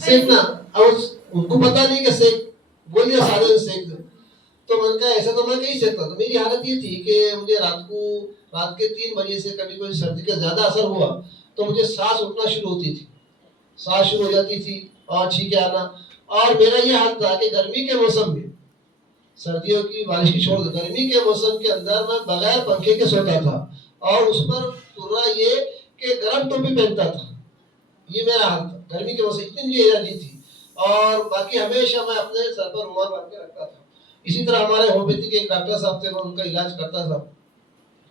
सेकना। और उनको पता नहीं कि सेक बोलिए सारे सेक दो। तो मैंने कहा ऐसा तो मैं कहीं सेकता। तो मेरी हालत ये थी कि मुझे रात के 3 बजे से कभी कोई सर्दी का ज्यादा असर हुआ तो मुझे सांस उठना शुरू होती थी, सांस शुरू हो जाती थी और छींके आना। और मेरा ये हाल था कि गर्मी के मौसम में, सर्दियों की बारिश की छोड़ दो, गर्मी के मौसम के अंदर मैं बगैर पंखे के सोता था और उस पर पूरा ये कि गर्म टोपी पहनता था। ये मेरा हाल था गर्मी के मौसम, इतनी मुझे एलर्जी थी। और बाकी हमेशा मैं अपने सर पर रुमाल बांध के रखता था। इसी तरह हमारे होम्योपैथी के एक डॉक्टर साहब थे, मैं उनका इलाज करता था।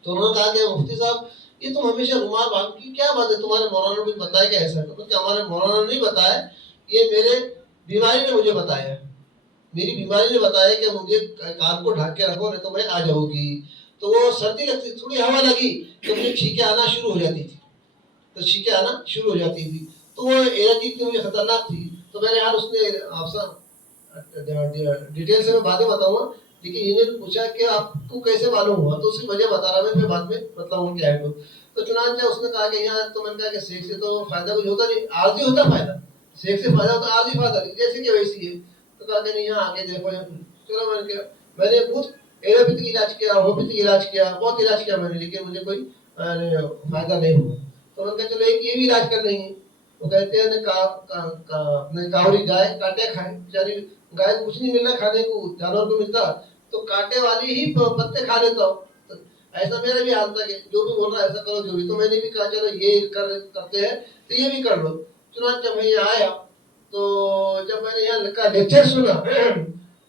तो उन्होंने कहा कि मुफ्ती साहब ये तुम हमेशा रुमाल बांध की क्या बात है, तुम्हारे मौलाना ने कुछ बताया क्या ऐसा? तो हमारे मौलाना ने नहीं बताया, ये मेरे बीमारी ने मुझे बताया। मेरी बीमारी ने बताया कि मुझे कान को ढक के रखो नहीं तो मैं आ जाऊंगी। तो वो सर्दी लगती, थोड़ी हवा लगी तो मुझे छींके आना शुरू हो जाती थी, तो छींके आना शुरू हो जाती थी। तो वो एलर्जी इतनी मुझे खतरनाक थी। तो मैंने यार उसने आपसे डिटेल से मैं बातें बताऊंगा, लेकिन इन्होंने पूछा कि आपको कैसे मालूम हुआ, तो उसकी वजह बता रहा मैं, फिर बाद में बताऊंगा क्या है। तो चुनांचे उसने कहा कि यहाँ, तो मैंने कहा कि सेक से तो फायदा कुछ होता नहीं, आरजी होता फायदा, सेक से फायदा होता, आरजी फायदा नहीं, जैसे कि वैसी है। तो कहा कि नहीं यहाँ आगे देखो। चलो मैंने बहुत एलोपैथिक इलाज किया, होम्योपैथिक इलाज किया, बहुत इलाज किया मैंने, लेकिन मुझे कोई फायदा नहीं हुआ। तो मैंने कहा चलो एक ये भी इलाज कर लेंगे। वो कहते हैं अपने कावरी गाय काटे खाए, बेचारी गाय को कुछ नहीं मिल रहा खाने को, जानवर को मिलता तो कांटे वाली ही पत्ते खा लेता हूँ। तो ऐसा मेरा भी हाल था कि जो भी बोल रहा है ऐसा करो, जो भी। तो मैंने भी कहा चलो ये करते हैं तो ये भी कर लो। चुनाव जब मैं यहाँ आया तो जब मैंने यहाँ का लेक्चर सुना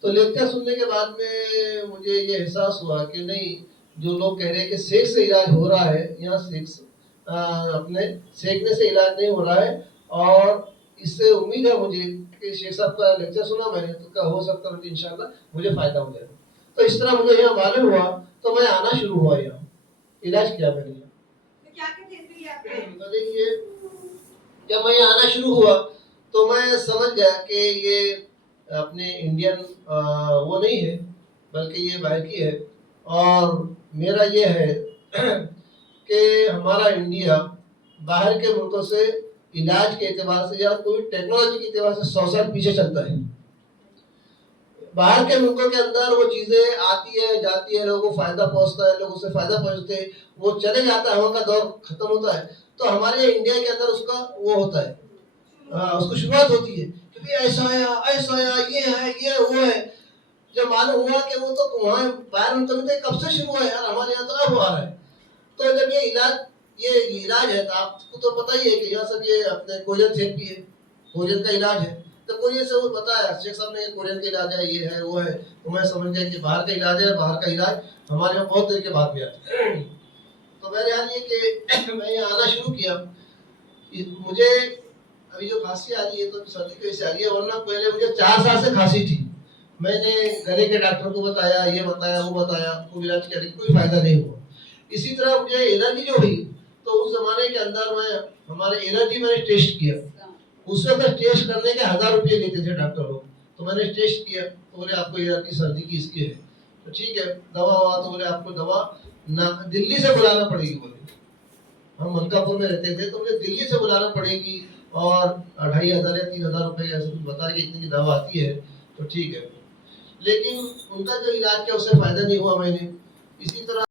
तो लेक्चर सुनने के बाद में मुझे ये एहसास हुआ कि नहीं, जो लोग कह रहे हैं कि सेक से इलाज हो रहा है, यहाँ अपने सेकने से इलाज नहीं हो रहा है। और इससे उम्मीद है मुझे कि शेख साहब का लेक्चर सुना मैंने तो क्या हो सकता है कि इंशाल्लाह मुझे फायदा हो जाएगा। तो इस तरह मुझे यहाँ मालूम हुआ तो मैं आना शुरू हुआ, यहाँ इलाज किया मैंने। तो क्या तो देखिए, जब मैं यहाँ आना शुरू हुआ तो मैं समझ गया कि ये अपने इंडियन वो नहीं है, बल्कि ये बाहर की है। और मेरा ये है कि हमारा इंडिया बाहर के मुल्कों से इलाज के एतबार से या कोई टेक्नोलॉजी के एतबार से 100 साल पीछे चलता है। बाहर के मुल्कों के अंदर वो चीजें आती है जाती है, लोगों को फायदा पहुंचता है, लोग उससे फायदा पहुंचते हैं, वो चले जाता है, वहां का दौर खत्म होता है। तो हमारे इंडिया के अंदर उसका वो होता है, उसको शुरुआत होती है कि भाई ऐसा आया, ये है वो है। जब मालूम हुआ कि वो तो वहाँ बाहर में तो कब से शुरू हुआ है यार, हमारे यहाँ तो अब हो रहा है। तो जब ये इलाज है तो आपको तो पता ही है कि यहाँ सब ये अपने कोरियन थेरेपी है, कोरियन का इलाज है। तो कोरियन से वो बताया शेख साहब ने, कोरियन का इलाज है, ये है वो है। तो मैं समझ गया कि बाहर का इलाज है, बाहर का इलाज हमारे यहाँ बहुत देर के बाद भी आता है। तो मेरे यहाँ ये कि मैं यहाँ आना शुरू किया। मुझे अभी जो खांसी आ रही है तो सर्दी की वजह से आ रही है, वरना पहले मुझे 4 साल से खांसी थी। मैंने गले के डॉक्टर को बताया, ये बताया वो बताया, वो इलाज किया, कोई फायदा नहीं हुआ। इसी तरह मुझे एलर्जी जो हुई तो उस जमाने के अंदर मैं हमारे एलर्जी मैंने टेस्ट किया। उस वक्त टेस्ट करने के 1000 रुपये लेते थे डॉक्टर लोग। तो मैंने टेस्ट किया तो बोले आपको एलर्जी सर्दी की इसकी है। तो ठीक है, दवा हुआ तो बोले आपको दवा ना दिल्ली से बुलाना पड़ेगी। बोले हम मलकापुर में रहते थे तो मुझे दिल्ली से बुलाना पड़ेगी और 2500 या 3000 रुपये ऐसे कुछ बता के इतनी की दवा आती है। तो ठीक है, लेकिन उनका जो इलाज किया उससे फायदा नहीं हुआ। मैंने इसी तरह